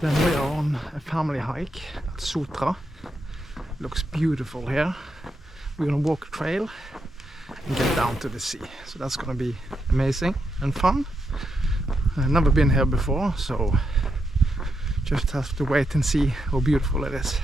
Then we are on a family hike at Sotra. Looks beautiful here. We're gonna walk a trail and get down to the sea. So that's gonna be amazing and fun. I've never been here before, so just have to wait and see how beautiful it is.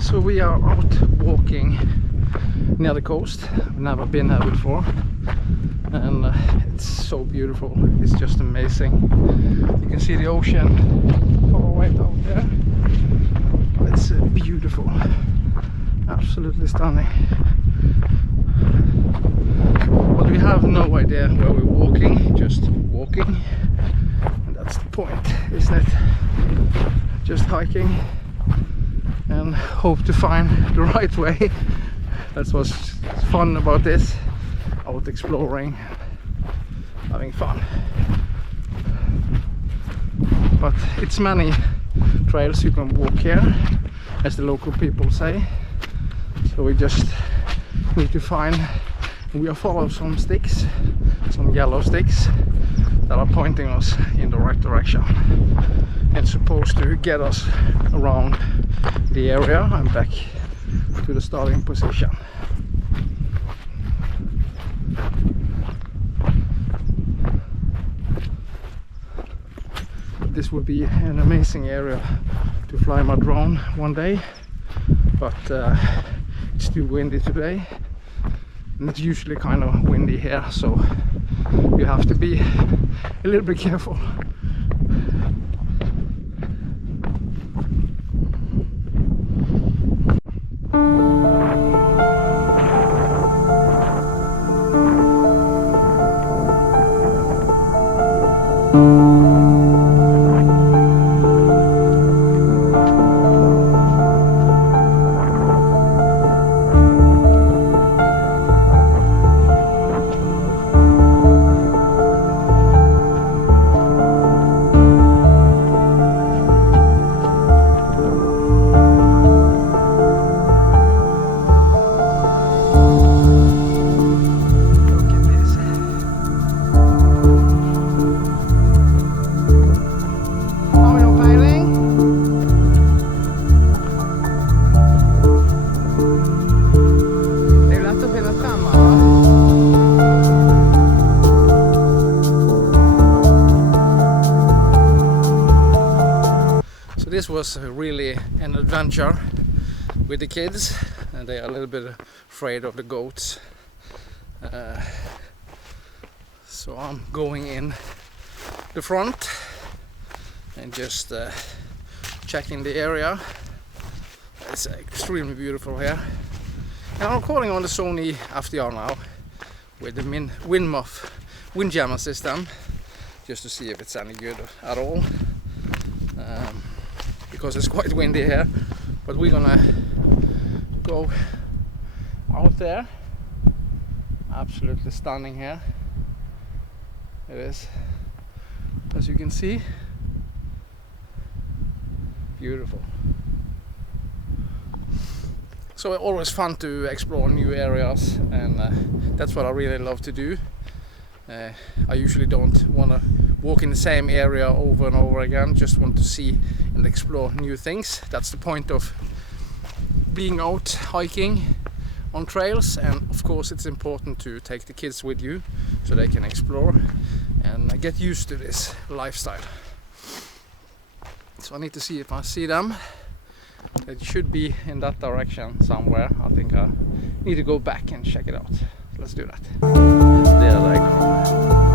So we are out walking near the coast. I've never been here before, and it's so beautiful. It's just amazing. You can see the ocean far away out there. It's beautiful, absolutely stunning. But we have no idea where we're walking, just walking, and that's the point, isn't it? Just hiking and hope to find the right way. That's what's fun about this, out exploring, having fun. But it's many trails you can walk here, as the local people say. So we just need to find, we are following some sticks, some yellow sticks that are pointing us in the right direction. It's supposed to get us around the area and back to the starting position. This would be an amazing area to fly my drone one day, but it's too windy today, and it's usually kind of windy here, so you have to be a little bit careful. This was really an adventure with the kids, and they are a little bit afraid of the goats. So I'm going in the front and just checking the area. It's extremely beautiful here. And I'm recording on the Sony FDR now with the windjammer system, just to see if it's any good at all. Because it's quite windy here, but we're gonna go out there. Absolutely stunning here. It is, as you can see, beautiful. So it's always fun to explore new areas, and that's what I really love to do. I usually don't want to walk in the same area over and over again, just want to see and explore new things. That's the point of being out hiking on trails, and of course it's important to take the kids with you so they can explore and get used to this lifestyle. So I need to see if I see them. It should be in that direction somewhere. I think I need to go back and check it out. Let's do that. There they go.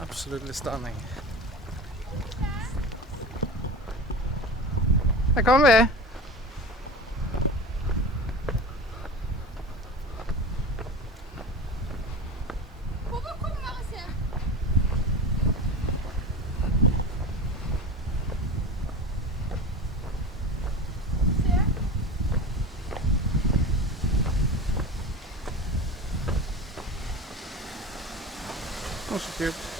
Absolutely stunning. Här kommer vi. Oh, så kul.